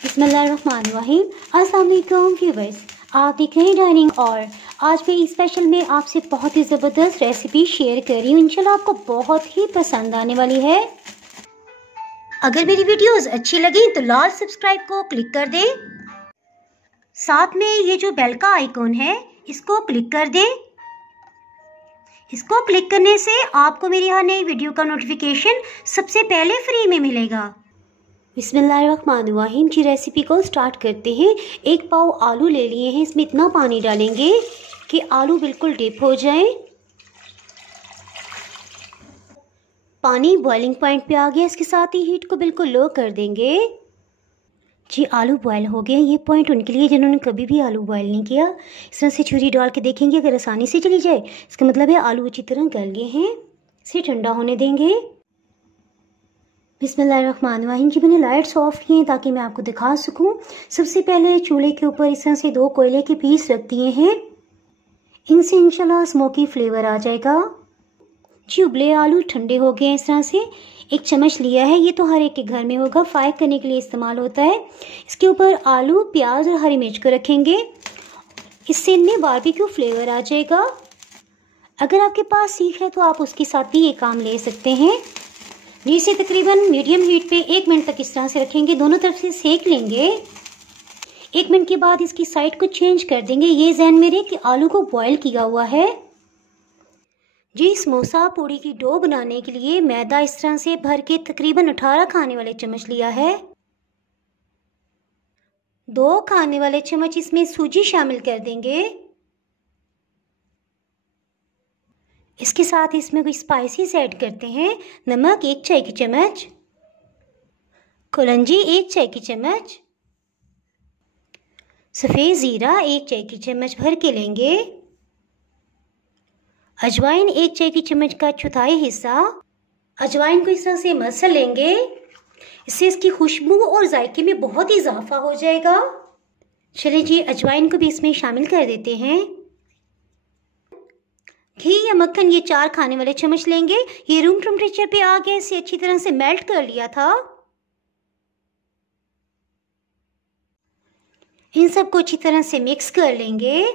बिस्मिल्लाहिर्रहमानिर्रहीम। अस्सलाम वालेकुम व्यूअर्स, आप देख रहे हैं डाइनिंग। और आज मैं इस स्पेशल में आपसे बहुत ही ज़बरदस्त रेसिपी शेयर कर रही हूँ। इंशाल्लाह आपको बहुत ही पसंद आने वाली है। अगर मेरी वीडियोस अच्छी लगी तो लाल सब्सक्राइब को क्लिक कर दें। साथ में ये जो बेल का आइकॉन है इसको क्लिक कर दें। इसको क्लिक करने से आपको मेरी हर नई वीडियो का नोटिफिकेशन सबसे पहले फ्री में मिलेगा। बिस्मिल्लाहिर्रहमानिर्रहीम जी, रेसिपी को स्टार्ट करते हैं। एक पाव आलू ले लिए हैं, इसमें इतना पानी डालेंगे कि आलू बिल्कुल डिप हो जाए। पानी बॉइलिंग पॉइंट पे आ गया, इसके साथ ही हीट को बिल्कुल लो कर देंगे। जी आलू बॉयल हो गए। ये पॉइंट उनके लिए जिन्होंने कभी भी आलू बॉयल नहीं किया। इस तरह से छुरी डाल के देखेंगे, अगर आसानी से चली जाए इसका मतलब है आलू अच्छी तरह गल गए हैं। इसे ठंडा होने देंगे। बिस्मिल्लाहिर्रहमानिर्रहीम जी, मैंने लाइट्स ऑफ किए हैं ताकि मैं आपको दिखा सकूं। सबसे पहले चूल्हे के ऊपर इस तरह से 2 कोयले के पीस रख दिए हैं। इनसे इंशाल्लाह स्मोकी फ्लेवर आ जाएगा। जी उबले आलू ठंडे हो गए हैं। इस तरह से 1 चम्मच लिया है, ये तो हर एक के घर में होगा, फ्राई करने के लिए इस्तेमाल होता है। इसके ऊपर आलू, प्याज और हरी मिर्च को रखेंगे। इससे इनमें बारबेक्यू फ्लेवर आ जाएगा। अगर आपके पास सीख है तो आप उसके साथ भी ये काम ले सकते हैं। इसे तकरीबन मीडियम हीट पे 1 मिनट तक इस तरह से रखेंगे, दोनों तरफ से सेक लेंगे। 1 मिनट के बाद इसकी साइड को चेंज कर देंगे। ये ज़हन में रहे कि आलू को बॉयल किया हुआ है। जी समोसा पूड़ी की डो बनाने के लिए मैदा इस तरह से भर के तकरीबन 18 खाने वाले चम्मच लिया है। 2 खाने वाले चम्मच इसमें सूजी शामिल कर देंगे। इसके साथ इसमें कोई स्पाइसेस ऐड करते हैं। नमक 1 चाय की चम्मच, कलौंजी 1 चाय की चम्मच, सफ़ेद ज़ीरा 1 चाय की चम्मच भर के लेंगे। अजवाइन 1 चाय की चम्मच का चौथाई हिस्सा। अजवाइन को इस तरह से मसल लेंगे। इससे इसकी खुशबू और जायके में बहुत ही इजाफा हो जाएगा। चलिए जी अजवाइन को भी इसमें शामिल कर देते हैं। घी या मक्खन ये 4 खाने वाले चम्मच लेंगे। ये रूम टेम्परेचर पे आ गया, इसे अच्छी तरह से मेल्ट कर लिया था। इन सबको अच्छी तरह से मिक्स कर लेंगे।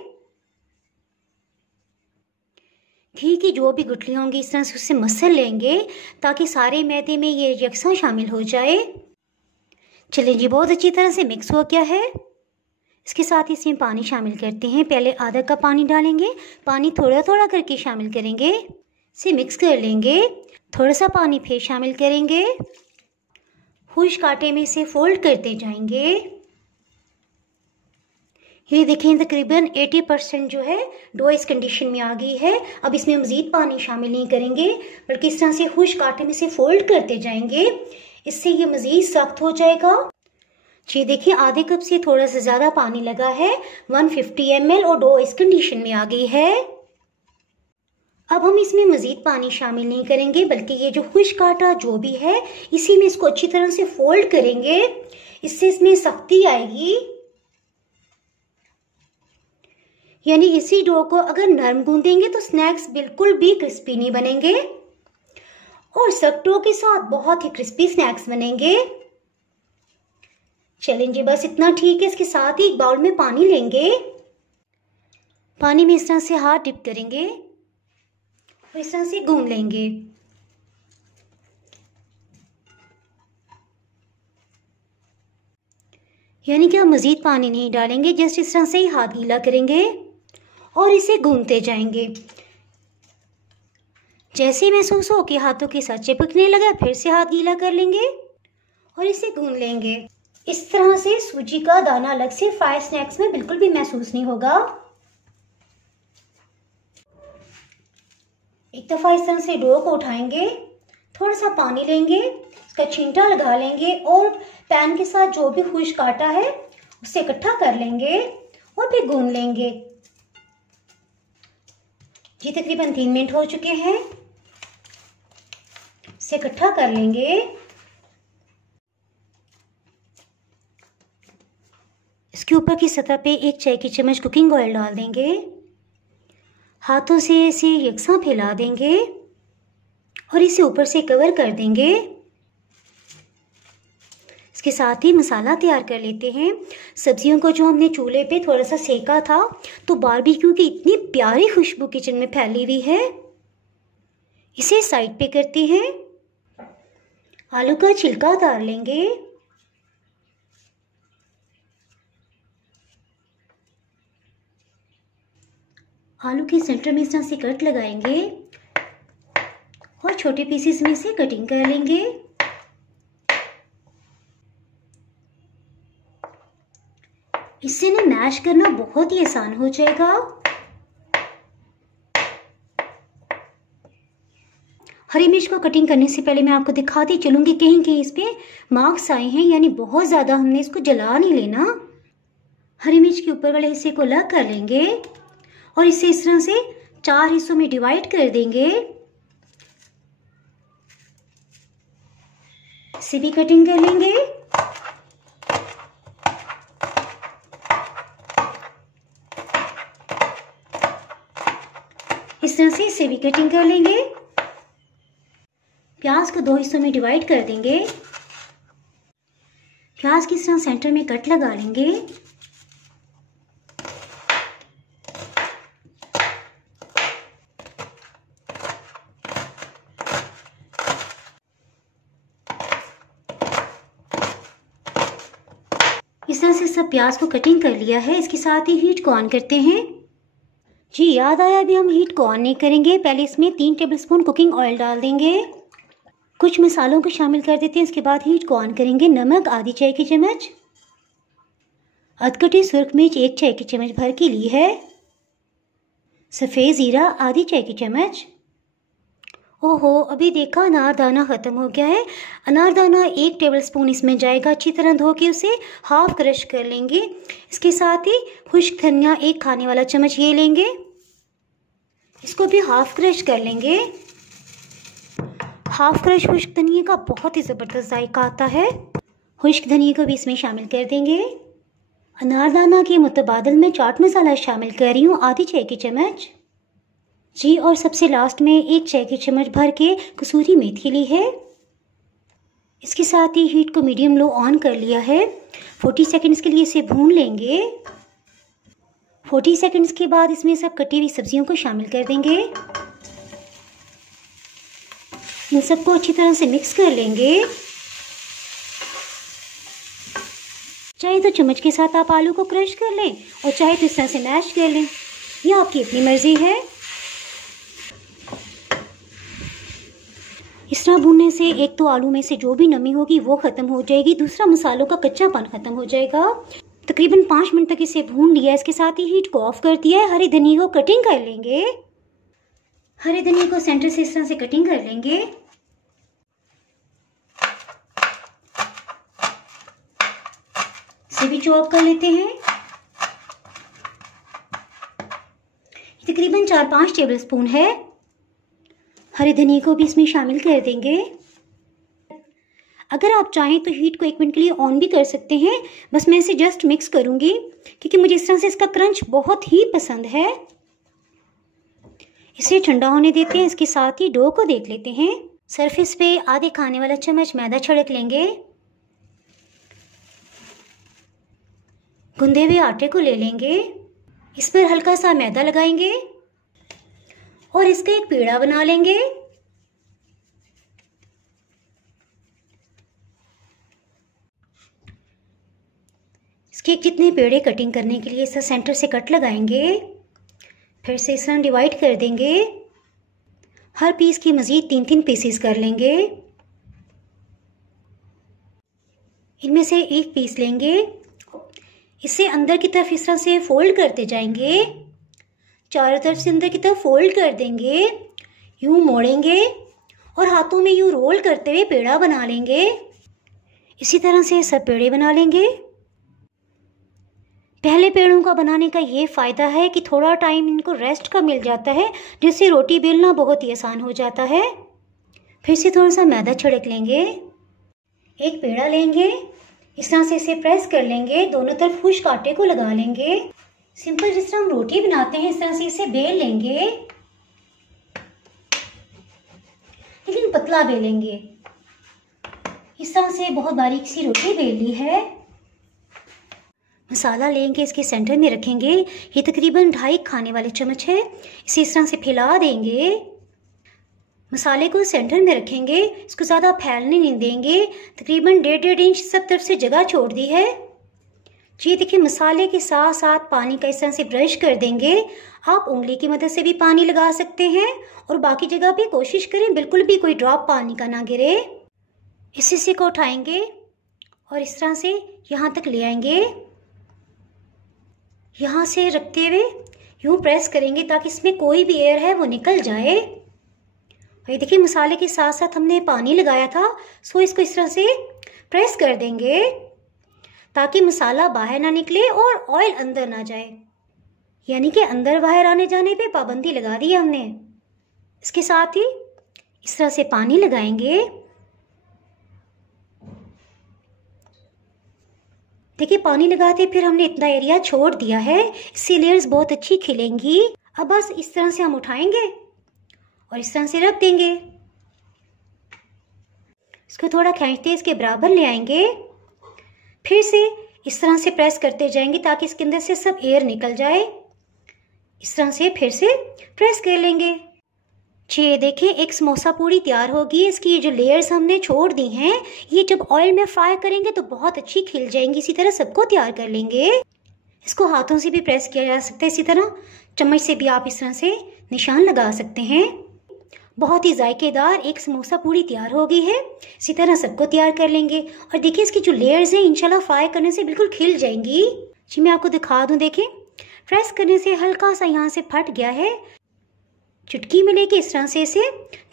घी की जो भी गुठलियाँ होंगी इस तरह से उससे मसल लेंगे ताकि सारे मैदे में ये यकसा शामिल हो जाए। चलिए जी बहुत अच्छी तरह से मिक्स हो गया है। इसके साथ ही इसमें पानी शामिल करते हैं। पहले आधा कप पानी डालेंगे, पानी थोड़ा थोड़ा करके शामिल करेंगे। इसे मिक्स कर लेंगे। थोड़ा सा पानी फिर शामिल करेंगे। खुश्क आटे में इसे फोल्ड करते जाएंगे। ये देखें तकरीबन 80% जो है डो इस कंडीशन में आ गई है। अब इसमें मज़ीद पानी शामिल नहीं करेंगे बल्कि इस तरह से खुश्क आटे में से फोल्ड करते जाएंगे। इससे ये मज़ीद सख्त हो जाएगा। जी देखिए आधे कप से थोड़ा सा ज़्यादा पानी लगा है, 150 ml, और डो इस कंडीशन में आ गई है। अब हम इसमें मज़ीद पानी शामिल नहीं करेंगे बल्कि ये जो खुश्क आटा जो भी है इसी में इसको अच्छी तरह से फोल्ड करेंगे। इससे इसमें सख्ती आएगी। यानी इसी डो को अगर नरम गूंदेंगे तो स्नैक्स बिल्कुल भी क्रिस्पी नहीं बनेंगे और सख्त डो के साथ बहुत ही क्रिस्पी स्नैक्स बनेंगे। चलें जी बस इतना ठीक है। इसके साथ ही एक बाउल में पानी लेंगे। पानी में इस तरह से हाथ डिप करेंगे और इस तरह से गूंद लेंगे। यानी कि हम मज़ीद पानी नहीं डालेंगे, जस्ट इस तरह से ही हाथ गीला करेंगे और इसे गूंदते जाएंगे। जैसे महसूस हो कि हाथों के साथ चिपकने लगा फिर से हाथ गीला कर लेंगे और इसे गूंद लेंगे। इस तरह से सूजी का दाना अलग से फ्राई स्नैक्स में बिल्कुल भी महसूस नहीं होगा। एक दफ़ा इस तरह से डो को उठाएंगे, थोड़ा सा पानी लेंगे, इसका छींटा लगा लेंगे और पैन के साथ जो भी खुश्क आटा है उसे इकट्ठा कर लेंगे और फिर गूंद लेंगे। जी तकरीबन 3 मिनट हो चुके हैं। इसे इकट्ठा कर लेंगे। इसके ऊपर की सतह पे 1 चाय की चम्मच कुकिंग ऑयल डाल देंगे। हाथों से इसे यकसा फैला देंगे और इसे ऊपर से कवर कर देंगे। इसके साथ ही मसाला तैयार कर लेते हैं। सब्जियों को जो हमने चूल्हे पे थोड़ा सा सेका था तो बारबेक्यू की इतनी प्यारी खुशबू किचन में फैली हुई है। इसे साइड पे करते हैं। आलू का छिलका उतार लेंगे। आलू के सेंटर में इस तरह से कट लगाएंगे और छोटे पीसेस में से कटिंग कर लेंगे। इससे ना मैश करना बहुत ही आसान हो जाएगा। हरी मिर्च को कटिंग करने से पहले मैं आपको दिखाती चलूंगी, कहीं कहीं इस पे मार्क्स आए हैं, यानी बहुत ज़्यादा हमने इसको जला नहीं लेना। हरी मिर्च के ऊपर वाले हिस्से को अलग कर लेंगे और इसे इस तरह से 4 हिस्सों में डिवाइड कर देंगे। इसे भी कटिंग कर लेंगे। इस तरह से इसे भी कटिंग कर लेंगे। प्याज को 2 हिस्सों में डिवाइड कर देंगे। प्याज की इस तरह सेंटर में कट लगा लेंगे। इस तरह से सब प्याज को कटिंग कर लिया है। इसके साथ ही हीट को ऑन करते हैं। जी याद आया, अभी हम हीट को ऑन नहीं करेंगे, पहले इसमें 3 टेबलस्पून कुकिंग ऑयल डाल देंगे। कुछ मसालों को शामिल कर देते हैं। इसके बाद हीट को ऑन करेंगे। नमक आधी चाय की चम्मच, अधकटी सुर्ख मिर्च 1 चाय की चम्मच भर की ली है, सफ़ेद ज़ीरा आधी चाय की चम्मच। ओहो, अभी देखा अनारदाना ख़त्म हो गया है। अनारदाना 1 टेबलस्पून इसमें जाएगा। अच्छी तरह धो के उसे हाफ क्रश कर लेंगे। इसके साथ ही खुश्क धनिया 1 खाने वाला चम्मच ये लेंगे, इसको भी हाफ क्रश कर लेंगे। हाफ क्रश खुश्क धनिया का बहुत ही ज़बरदस्त जायका आता है। खुश्क धनिया को भी इसमें शामिल कर देंगे। अनारदाना के मुतबादल में चाट मसाला शामिल कर रही हूँ आधी चाय की चम्मच। जी, और सबसे लास्ट में 1 चाय की चम्मच भर के कसूरी मेथी ली है। इसके साथ ही हीट को मीडियम लो ऑन कर लिया है। 40 सेकंड्स के लिए इसे भून लेंगे। 40 सेकंड्स के बाद इसमें सब कटी हुई सब्जियों को शामिल कर देंगे। इन सबको अच्छी तरह से मिक्स कर लेंगे। चाहे तो चम्मच के साथ आप आलू को क्रश कर लें और चाहे तो इस तरह से मैश कर लें, यह आपकी अपनी मर्जी है। इस तरह भूनने से एक तो आलू में से जो भी नमी होगी वो ख़त्म हो जाएगी, दूसरा मसालों का कच्चापन ख़त्म हो जाएगा। तकरीबन 5 मिनट तक इसे भून लिया। इसके साथ ही हीट को ऑफ कर दिया है। हरी धनिया को कटिंग कर लेंगे। हरी धनिया को सेंटर से इस तरह से कटिंग कर लेंगे। इसे भी चॉप कर लेते हैं। तकरीबन 4-5 टेबलस्पून है। हरी धनिया को भी इसमें शामिल कर देंगे। अगर आप चाहें तो हीट को 1 मिनट के लिए ऑन भी कर सकते हैं। बस मैं इसे जस्ट मिक्स करूंगी क्योंकि मुझे इस तरह से इसका क्रंच बहुत ही पसंद है। इसे ठंडा होने देते हैं। इसके साथ ही डो को देख लेते हैं। सरफेस पे आधे खाने वाला चम्मच मैदा छिड़क लेंगे। गूंदे हुए आटे को ले लेंगे। इस पर हल्का सा मैदा लगाएंगे और इसका एक पेड़ा बना लेंगे। इसके जितने पेड़े कटिंग करने के लिए इसे सेंटर से कट लगाएंगे। फिर से इस तरह डिवाइड कर देंगे। हर पीस की मज़ीद 3-3 पीसेस कर लेंगे। इनमें से एक पीस लेंगे, इसे अंदर की तरफ इस तरह से फोल्ड करते जाएंगे। चारों तरफ से अंदर की तरफ फोल्ड कर देंगे, यूं मोड़ेंगे और हाथों में यूं रोल करते हुए पेड़ा बना लेंगे। इसी तरह से सब पेड़े बना लेंगे। पहले पेड़ों का बनाने का ये फ़ायदा है कि थोड़ा टाइम इनको रेस्ट का मिल जाता है, जिससे रोटी बेलना बहुत ही आसान हो जाता है। फिर से थोड़ा सा मैदा छिड़क लेंगे। एक पेड़ा लेंगे, इस तरह से इसे प्रेस कर लेंगे। दोनों तरफ खुश्क आटे को लगा लेंगे। सिंपल जिस तरह हम रोटी बनाते हैं इस तरह से इसे बेल लेंगे, लेकिन पतला बेलेंगे। इस तरह से बहुत बारीक सी रोटी बेल ली है। मसाला लेंगे, इसके सेंटर में रखेंगे। ये तकरीबन 2.5 खाने वाले चम्मच है। इसे इस तरह से फैला देंगे। मसाले को सेंटर में रखेंगे, इसको ज़्यादा फैलने नहीं देंगे। तकरीबन 1.5 इंच सब तरफ से जगह छोड़ दी है। जी देखिए, मसाले के साथ साथ पानी का इस तरह से ब्रश कर देंगे। आप उंगली की मदद से भी पानी लगा सकते हैं और बाकी जगह भी कोशिश करें बिल्कुल भी कोई ड्रॉप पानी का ना गिरे। इस हिस्से को उठाएंगे और इस तरह से यहाँ तक ले आएंगे। यहाँ से रखते हुए यूँ प्रेस करेंगे ताकि इसमें कोई भी एयर है वो निकल जाए। ये देखिए, मसाले के साथ साथ हमने पानी लगाया था, सो इसको इस तरह से प्रेस कर देंगे ताकि मसाला बाहर ना निकले और ऑयल अंदर ना जाए। यानी कि अंदर बाहर आने जाने पे पाबंदी लगा दी है हमने। इसके साथ ही इस तरह से पानी लगाएंगे। देखिए, पानी लगाते फिर हमने इतना एरिया छोड़ दिया है, इससे लेयर्स बहुत अच्छी खिलेंगी। अब बस इस तरह से हम उठाएंगे और इस तरह से रख देंगे। इसको थोड़ा खींचते इसके बराबर ले आएंगे। फिर से इस तरह से प्रेस करते जाएंगे ताकि इसके अंदर से सब एयर निकल जाए। इस तरह से फिर से प्रेस कर लेंगे। ये देखिए, एक समोसा पूरी तैयार होगी। इसकी ये जो लेयर्स हमने छोड़ दी हैं, ये जब ऑयल में फ्राई करेंगे तो बहुत अच्छी खिल जाएंगी। इसी तरह सबको तैयार कर लेंगे। इसको हाथों से भी प्रेस किया जा सकता है, इसी तरह चम्मच से भी आप इस तरह से निशान लगा सकते हैं। बहुत ही जायकेदार एक समोसा पूरी तैयार हो गई है। इसी तरह सबको तैयार कर लेंगे। और देखिए, इसकी जो लेयर्स हैं इंशाल्लाह फ्राई करने से बिल्कुल खिल जाएंगी। जी मैं आपको दिखा दूं, देखिए प्रेस करने से हल्का सा यहाँ से फट गया है। चुटकी में लेके इस तरह से इसे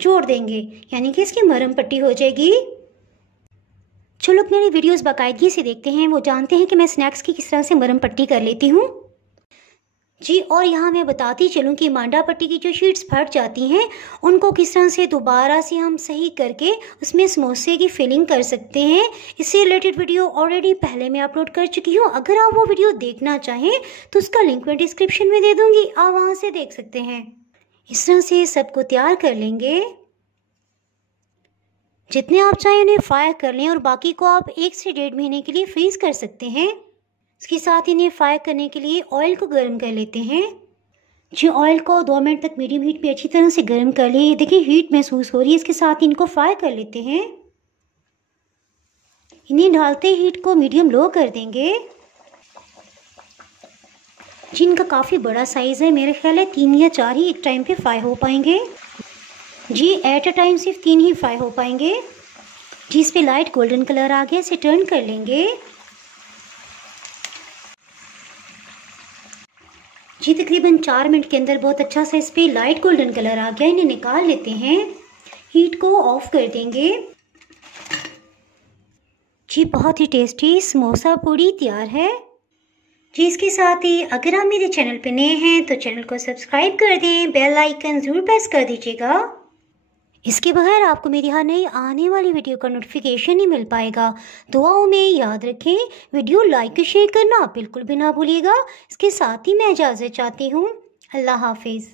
जोड़ देंगे, यानी कि इसकी मरहम पट्टी हो जाएगी। जो लोग मेरी वीडियोस बाकायदगी से देखते हैं वो जानते हैं कि मैं स्नैक्स की किस तरह से मरहम पट्टी कर लेती हूँ। जी, और यहाँ मैं बताती चलूँ कि मांडा पट्टी की जो शीट्स फट जाती हैं उनको किस तरह से दोबारा से हम सही करके उसमें समोसे की फिलिंग कर सकते हैं। इससे रिलेटेड वीडियो ऑलरेडी पहले मैं अपलोड कर चुकी हूँ। अगर आप वो वीडियो देखना चाहें तो उसका लिंक मैं डिस्क्रिप्शन में दे दूँगी, आप वहाँ से देख सकते हैं। इस तरह से सबको तैयार कर लेंगे। जितने आप चाहें उन्हें फ्राई कर लें और बाकी को आप 1 से 1.5 महीने के लिए फ्रीज कर सकते हैं। इसके साथ इन्हें फ्राई करने के लिए ऑयल को गर्म कर लेते हैं। जो ऑयल को 2 मिनट तक मीडियम हीट पे अच्छी तरह से गर्म कर लिए। देखिए, हीट महसूस हो रही है। इसके साथ इनको फ्राई कर लेते हैं। इन्हें डालते हीट को मीडियम लो कर देंगे। जिनका काफ़ी बड़ा साइज़ है, मेरे ख्याल है 3 या 4 ही एक टाइम पे फ्राई हो पाएंगे। जी, एट अ टाइम सिर्फ 3 ही फ्राई हो पाएंगे। जी, इस पे लाइट गोल्डन कलर आ गया, इसे टर्न कर लेंगे। जी, तकरीबन 4 मिनट के अंदर बहुत अच्छा सा इस पे लाइट गोल्डन कलर आ गया। इन्हें निकाल लेते हैं, हीट को ऑफ कर देंगे। जी, बहुत ही टेस्टी समोसा पूरी तैयार है। जी, इसके साथ ही अगर आप मेरे चैनल पे नए हैं तो चैनल को सब्सक्राइब कर दें, बेल आइकन ज़रूर प्रेस कर दीजिएगा। इसके बगैर आपको मेरी हर नई आने वाली वीडियो का नोटिफिकेशन नहीं मिल पाएगा। दुआओं में याद रखें, वीडियो लाइक और शेयर करना बिल्कुल भी ना भूलिएगा। इसके साथ ही मैं इजाज़त चाहती हूँ। अल्लाह हाफिज़।